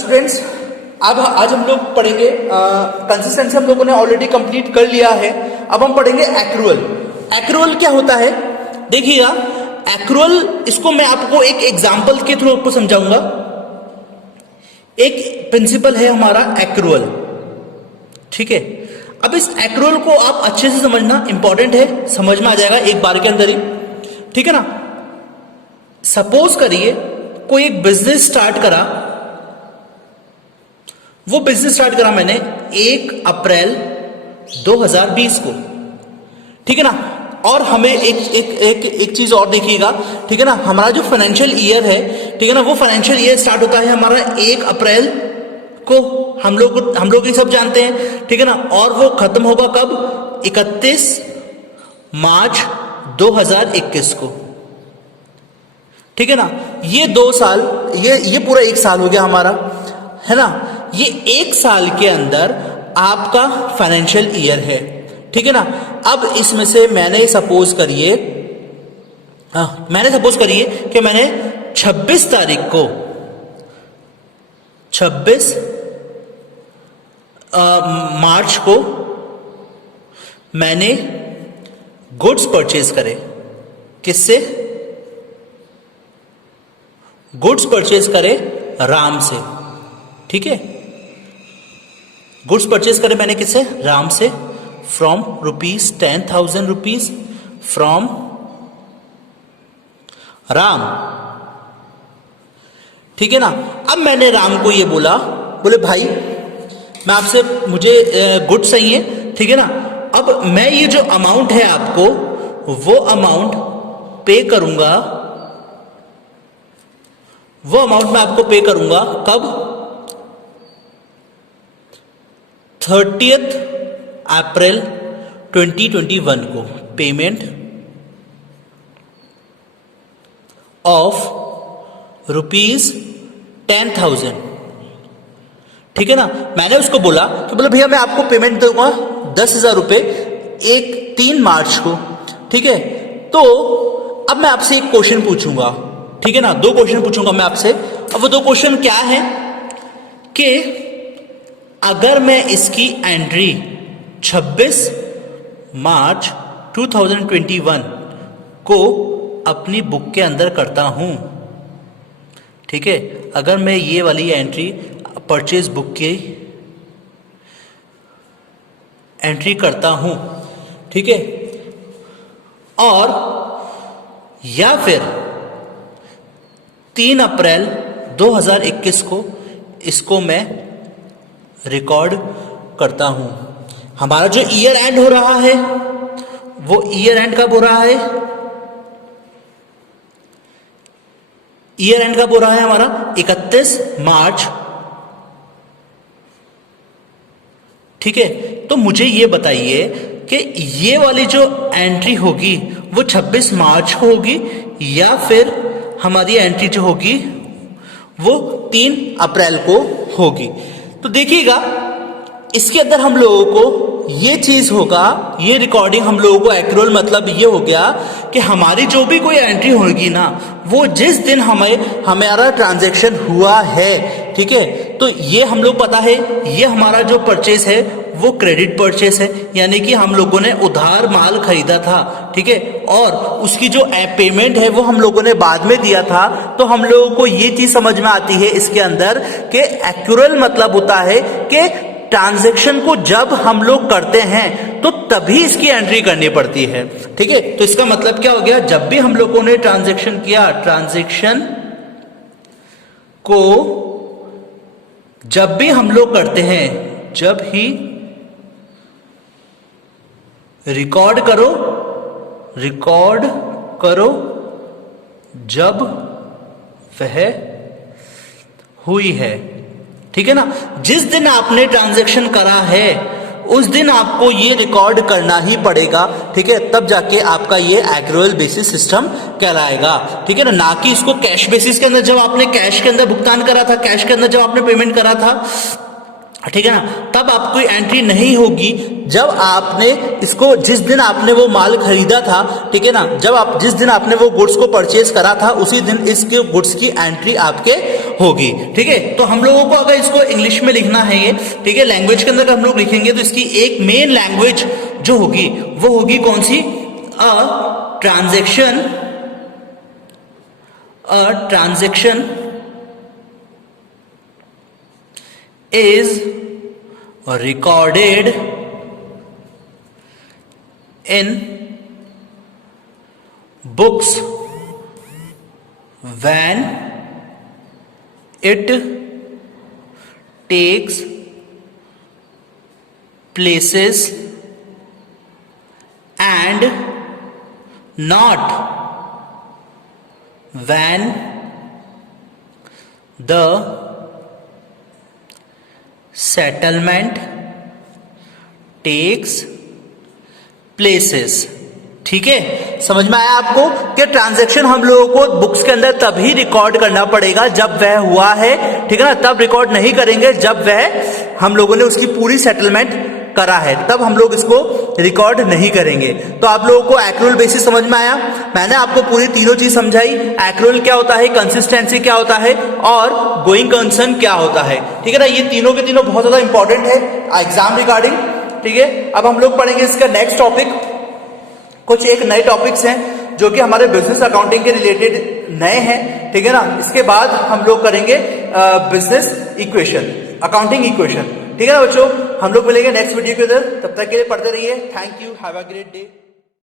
Students, अब आज हम लोग पढ़ेंगे कंसिस्टेंसी। हम लोगों ने ऑलरेडी कंप्लीट कर लिया है। अब हम पढ़ेंगे एक्रूअल। एक्रूअल क्या होता है देखिएगा। एक्रूअल, इसको मैं आपको एक एग्जांपल के थ्रू आपको समझाऊंगा। एक प्रिंसिपल है हमारा एक्रूअल, ठीक है। अब इस एक्रूअल को आप अच्छे से समझना इंपॉर्टेंट है, समझ में आ जाएगा एक बार के अंदर ही, ठीक है ना। सपोज करिए कोई एक बिजनेस स्टार्ट करा, वो बिजनेस स्टार्ट करा मैंने 1 अप्रैल 2020 को, ठीक है ना। और हमें एक चीज और देखिएगा, ठीक है ना। हमारा जो फाइनेंशियल ईयर है, ठीक है ना, वो फाइनेंशियल ईयर स्टार्ट होता है हमारा 1 अप्रैल को। हम लोग ये सब जानते हैं, ठीक है ना। और वो खत्म होगा कब? 31 मार्च 2021 को, ठीक है ना। ये 2 साल, ये पूरा 1 साल हो गया हमारा, है ना। ये 1 साल के अंदर आपका फाइनेंशियल ईयर है, ठीक है ना। अब इसमें से मैंने सपोज करिए कि मैंने 26 तारीख को 26 मार्च को मैंने गुड्स परचेज करे। किससे? गुड्स परचेज करे राम से, ठीक है। गुड्स परचेज करे मैंने किससे? राम से। फ्रॉम ₹10,000 फ्रॉम राम, ठीक है ना। अब मैंने राम को ये बोले भाई मैं आपसे, मुझे गुड्स चाहिए, ठीक है ना। अब मैं ये जो अमाउंट है आपको, वो अमाउंट पे करूंगा, वो अमाउंट मैं आपको पे करूंगा कब? 30 अप्रैल 2021 को। पेमेंट ऑफ ₹10,000, ठीक है ना। मैंने उसको बोला कि भैया मैं आपको पेमेंट दूंगा 10,000 रुपए 3 मार्च को, ठीक है। तो अब मैं आपसे एक क्वेश्चन पूछूंगा, ठीक है ना। 2 क्वेश्चन पूछूंगा मैं आपसे। अब वो 2 क्वेश्चन क्या है कि अगर मैं इसकी एंट्री 26 मार्च 2021 को अपनी बुक के अंदर करता हूं, ठीक है। अगर मैं ये वाली एंट्री परचेज बुक की एंट्री करता हूं, ठीक है, और या फिर 3 अप्रैल 2021 को इसको मैं रिकॉर्ड करता हूं। हमारा जो ईयर एंड हो रहा है, वो ईयर एंड कब हो रहा है? ईयर एंड कब हो रहा है हमारा? 31 मार्च, ठीक है। तो मुझे ये बताइए कि ये वाली जो एंट्री होगी वो 26 मार्च को होगी, या फिर हमारी एंट्री जो होगी वो 3 अप्रैल को होगी। तो देखिएगा, इसके अंदर हम लोगों को ये चीज होगा, ये रिकॉर्डिंग हम लोगों को एक्रूअल मतलब ये हो गया कि हमारी जो भी कोई एंट्री होगी ना, वो जिस दिन हमारा ट्रांजैक्शन हुआ है, ठीक है। तो ये हम लोग पता है, ये हमारा जो परचेस है वो क्रेडिट परचेस है, यानी कि हम लोगों ने उधार माल खरीदा था, ठीक है। और उसकी जो पेमेंट है वो हम लोगों ने बाद में दिया था। तो हम लोगों को ये चीज समझ में आती है इसके अंदर कि एक्रूअल मतलब होता है कि ट्रांजैक्शन को जब हम लोग करते हैं तो तभी इसकी एंट्री करनी पड़ती है, ठीक है। तो इसका मतलब क्या हो गया? जब भी हम लोगों ने ट्रांजैक्शन किया, ट्रांजैक्शन को जब भी हम लोग करते हैं, जब ही रिकॉर्ड करो जब वह हुई है, ठीक है ना। जिस दिन आपने ट्रांजैक्शन करा है उस दिन आपको ये रिकॉर्ड करना ही पड़ेगा, ठीक है। तब जाके आपका ये एक्रूअल बेसिस सिस्टम कहलाएगा, ठीक है ना कि इसको कैश बेसिस के अंदर, जब आपने कैश के अंदर भुगतान करा था, कैश के अंदर जब आपने पेमेंट करा था, ठीक है ना, तब आपको एंट्री नहीं होगी। जब आपने इसको, जिस दिन आपने वो माल खरीदा था, ठीक है ना, जिस दिन आपने वो गुड्स को परचेज करा था, उसी दिन इसके गुड्स की एंट्री आपके होगी। ठीक है, तो हम लोगों को अगर इसको इंग्लिश में लिखना है ये, ठीक है, लैंग्वेज के अंदर हम लोग लिखेंगे तो इसकी एक मेन लैंग्वेज जो होगी वो होगी कौन सी? Transaction is recorded in books when it takes places and not when the settlement takes places. ठीक है, समझ में आया आपको कि ट्रांजैक्शन हम लोगों को बुक्स के अंदर तभी रिकॉर्ड करना पड़ेगा जब वह हुआ है, ठीक है ना, तब रिकॉर्ड नहीं करेंगे जब वह हम लोगों ने उसकी पूरी सेटलमेंट करा है, तब हम लोग इसको रिकॉर्ड नहीं करेंगे। तो आप लोगों को एक्रूअल बेसिस समझ में आया? मैंने आपको पूरी तीनों चीज समझाई, एक्रूअल क्या होता है, कंसिस्टेंसी क्या होता है और गोइंग कंसर्न क्या होता है। ठीक है ना, ये तीनों के तीनों बहुत ज्यादा इंपॉर्टेंट है एग्जाम रिगार्डिंग। ठीक है, अब हम लोग पढ़ेंगे इसका नेक्स्ट टॉपिक। कुछ एक नए टॉपिक्स हैं जो कि हमारे बिजनेस अकाउंटिंग के रिलेटेड नए हैं। ठीक है ना, इसके बाद हम लोग करेंगे बिजनेस इक्वेशन, अकाउंटिंग इक्वेशन। ठीक है ना बच्चों, हम लोग मिलेंगे नेक्स्ट वीडियो के अंदर, तब तक के लिए पढ़ते रहिए। Thank you, have a great day.